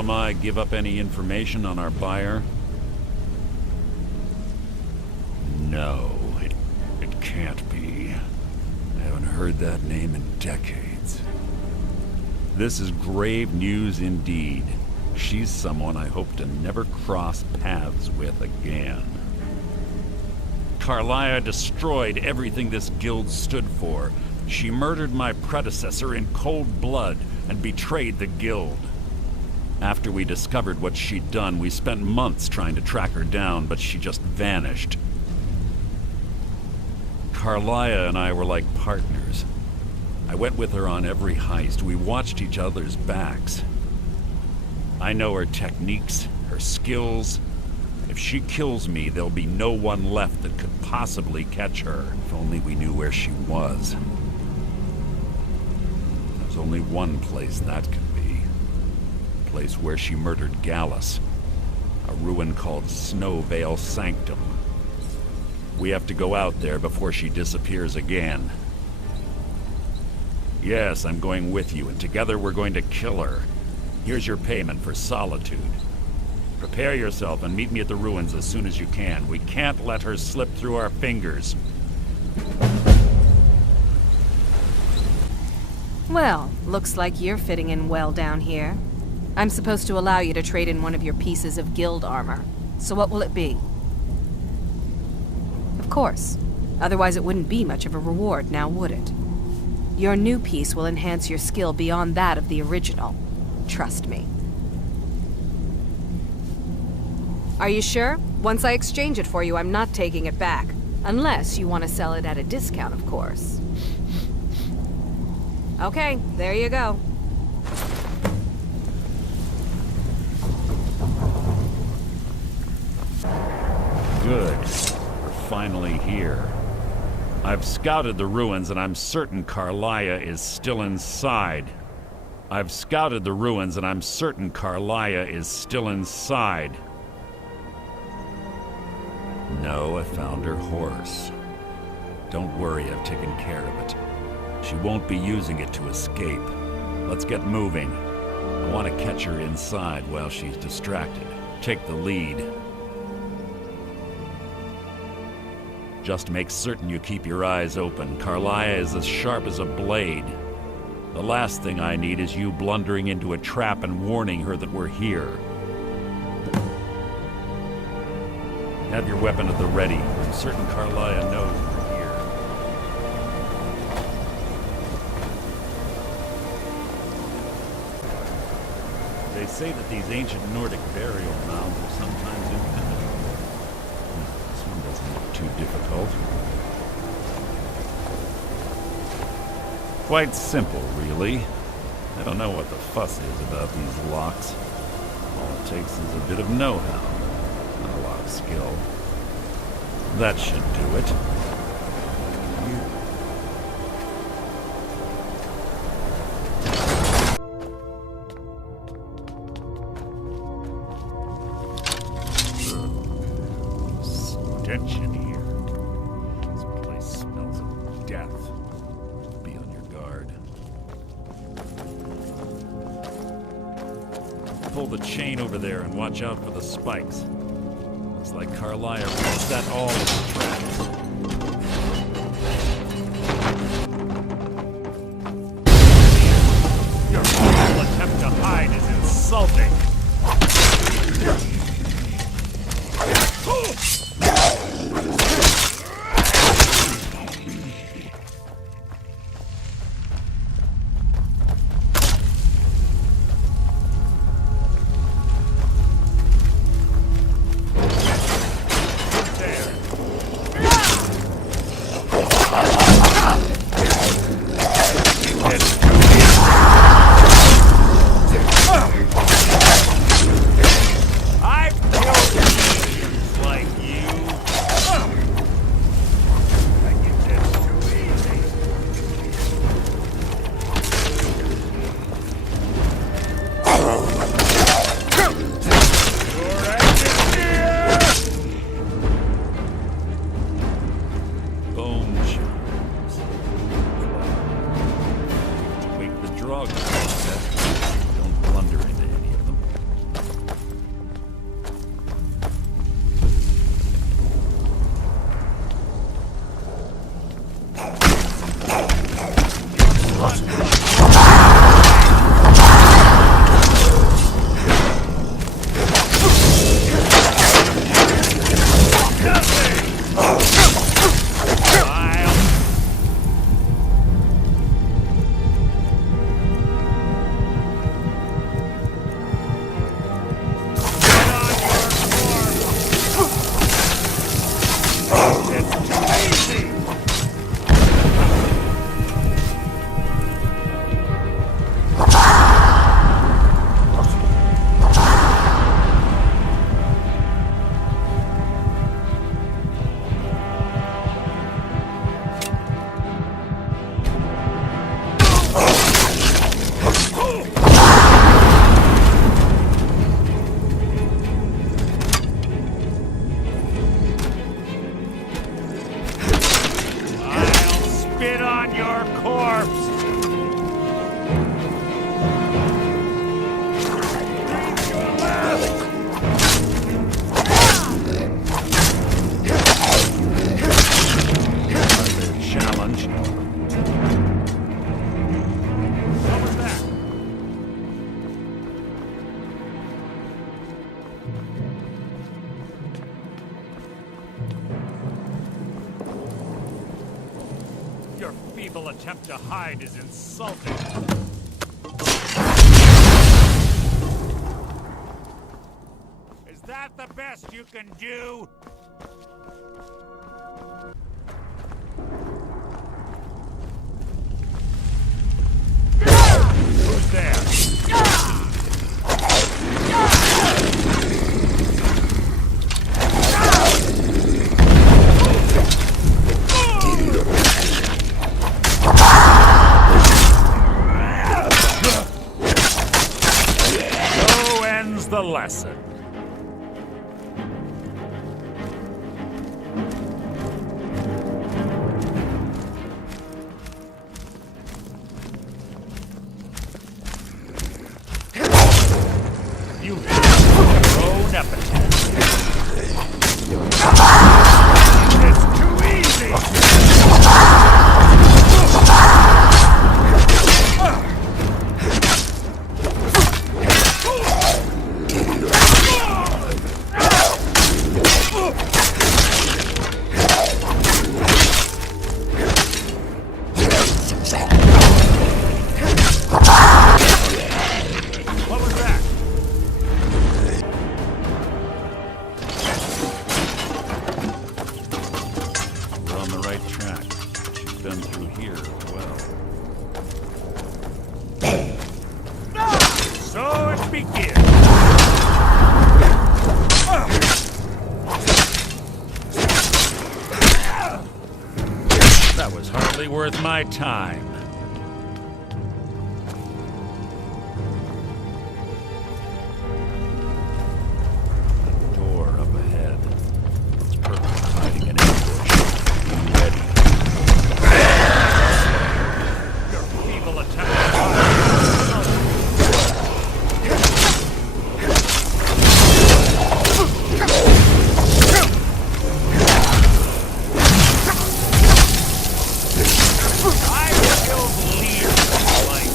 LMI give up any information on our buyer? No, it can't be. I haven't heard that name in decades. This is grave news indeed. She's someone I hope to never cross paths with again. Carlia destroyed everything this guild stood for. She murdered my predecessor in cold blood and betrayed the guild. After we discovered what she'd done, we spent months trying to track her down, but she just vanished. Carlia and I were like partners. I went with her on every heist. We watched each other's backs. I know her techniques, her skills. If she kills me, there'll be no one left that could possibly catch her. If only we knew where she was. There's only one place that could be. A place where she murdered Gallus. A ruin called Snowvale Sanctum. We have to go out there before she disappears again. Yes, I'm going with you, and together we're going to kill her. Here's your payment for solitude. Prepare yourself and meet me at the ruins as soon as you can. We can't let her slip through our fingers. Well, looks like you're fitting in well down here. I'm supposed to allow you to trade in one of your pieces of guild armor. So what will it be? Of course. Otherwise it wouldn't be much of a reward, now would it? Your new piece will enhance your skill beyond that of the original. Trust me. Are you sure? Once I exchange it for you, I'm not taking it back. Unless you want to sell it at a discount, of course. Okay, there you go. Good. We're finally here. I've scouted the ruins and I'm certain Carlia is still inside. No, I found her horse. Don't worry, I've taken care of it. She won't be using it to escape. Let's get moving. I want to catch her inside while she's distracted. Take the lead. Just make certain you keep your eyes open. Carlia is as sharp as a blade. The last thing I need is you blundering into a trap and warning her that we're here. Have your weapon at the ready. I'm certain Carlia knows we're here. They say that these ancient Nordic burial mounds are sometimes impenetrable. This one doesn't look too difficult. Quite simple, really. I don't know what the fuss is about these locks. All it takes is a bit of know-how. Not a lot of skill. That should do it. Stench in here. This place smells of death. Be on your guard. Pull the chain over there and watch out for the spikes. Looks like Carlia reset all of the traps. Your whole attempt to hide is insulting. on your corpse! Challenge. What was that? Your feeble attempt to hide is insulting. Is that the best you can do? Who's there? So ends the lesson. You have your own epitaph. It's too easy! What was that? We're on the right track. She's been through here as well. So it begins. That was hardly worth my time. Door up ahead. It's perfect for hiding an ambush. Be ready. Your feeble attack. I killed leaders like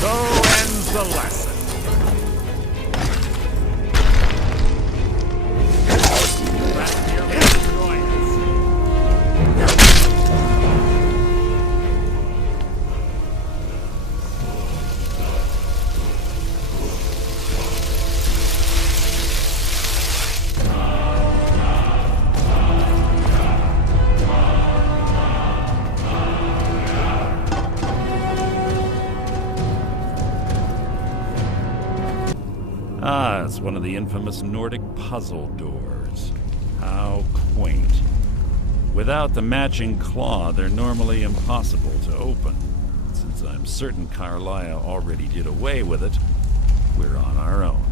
so ends the lesson. That's nearly destroyed Ah, it's one of the infamous Nordic puzzle doors. How quaint. Without the matching claw, they're normally impossible to open. Since I'm certain Carlisle already did away with it, we're on our own.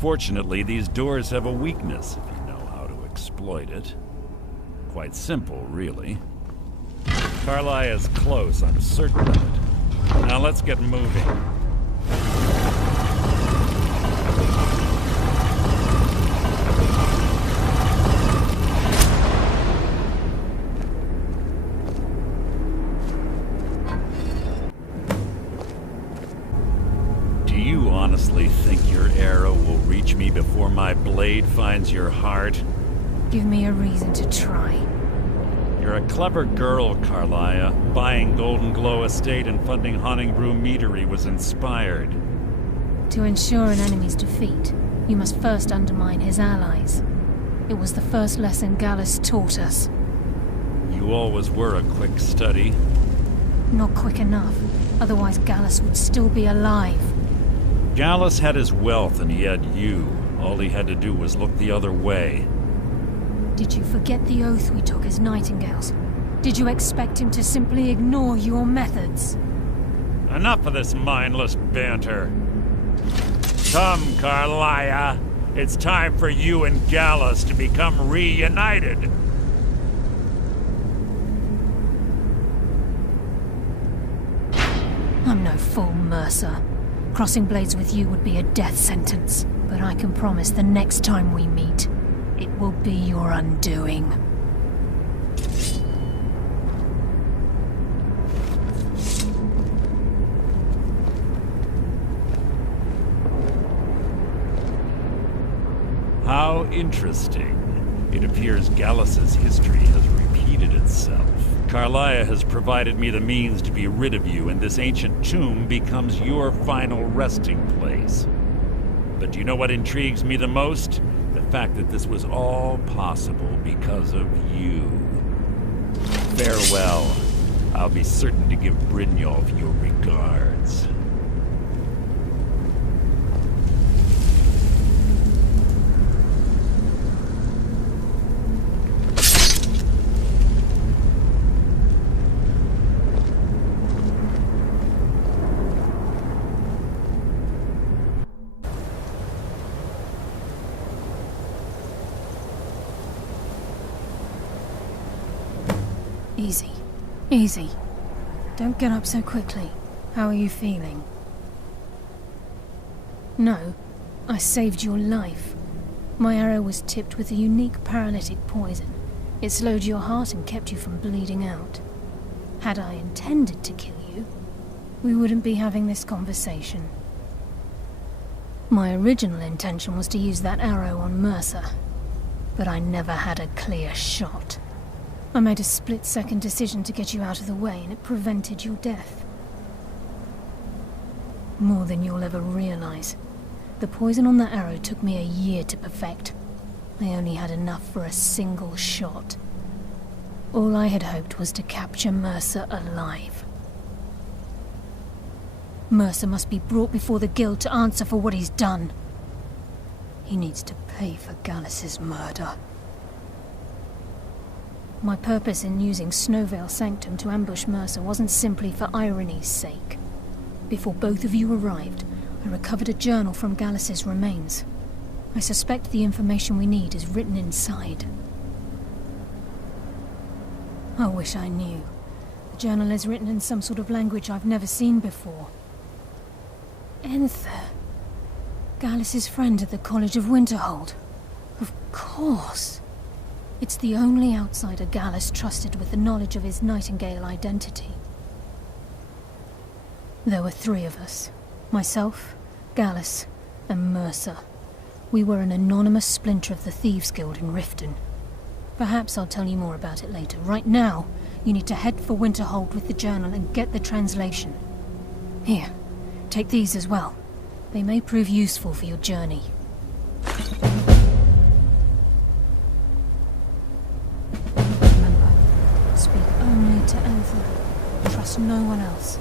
Fortunately, these doors have a weakness if you know how to exploit it. Quite simple, really. Carlisle is close, I'm certain of it. Now let's get moving. Do you honestly think your arrow will reach me before my blade finds your heart? Give me a reason to try. You're a clever girl, Carlisle. Buying Golden Glow Estate and funding Honningbrew Meadery was inspired. To ensure an enemy's defeat, you must first undermine his allies. It was the first lesson Gallus taught us. You always were a quick study. Not quick enough, otherwise Gallus would still be alive. Gallus had his wealth and he had you. All he had to do was look the other way. Did you forget the oath we took as Nightingales? Did you expect him to simply ignore your methods? Enough of this mindless banter. Come, Carlisle. It's time for you and Gallus to become reunited. I'm no fool, Mercer. Crossing blades with you would be a death sentence, but I can promise the next time we meet, it will be your undoing. How interesting. It appears Gallus's history has repeated itself. Carlia has provided me the means to be rid of you, and this ancient tomb becomes your final resting place. But do you know what intrigues me the most? The fact that this was all possible because of you. Farewell. I'll be certain to give Brynjolf your regards. Easy. Easy. Don't get up so quickly. How are you feeling? No, I saved your life. My arrow was tipped with a unique paralytic poison. It slowed your heart and kept you from bleeding out. Had I intended to kill you, we wouldn't be having this conversation. My original intention was to use that arrow on Mercer, but I never had a clear shot. I made a split-second decision to get you out of the way, and it prevented your death. More than you'll ever realize. The poison on that arrow took me a year to perfect. I only had enough for a single shot. All I had hoped was to capture Mercer alive. Mercer must be brought before the Guild to answer for what he's done. He needs to pay for Gallus's murder. My purpose in using Snowvale Sanctum to ambush Mercer wasn't simply for irony's sake. Before both of you arrived, I recovered a journal from Gallus's remains. I suspect the information we need is written inside. I wish I knew. The journal is written in some sort of language I've never seen before. Enther. Gallus's friend at the College of Winterhold. Of course. It's the only outsider Gallus trusted with the knowledge of his Nightingale identity. There were 3 of us. Myself, Gallus, and Mercer. We were an anonymous splinter of the Thieves' Guild in Riften. Perhaps I'll tell you more about it later. Right now, you need to head for Winterhold with the journal and get the translation. Here, take these as well. They may prove useful for your journey. Remember, speak only to Enther. Trust no one else.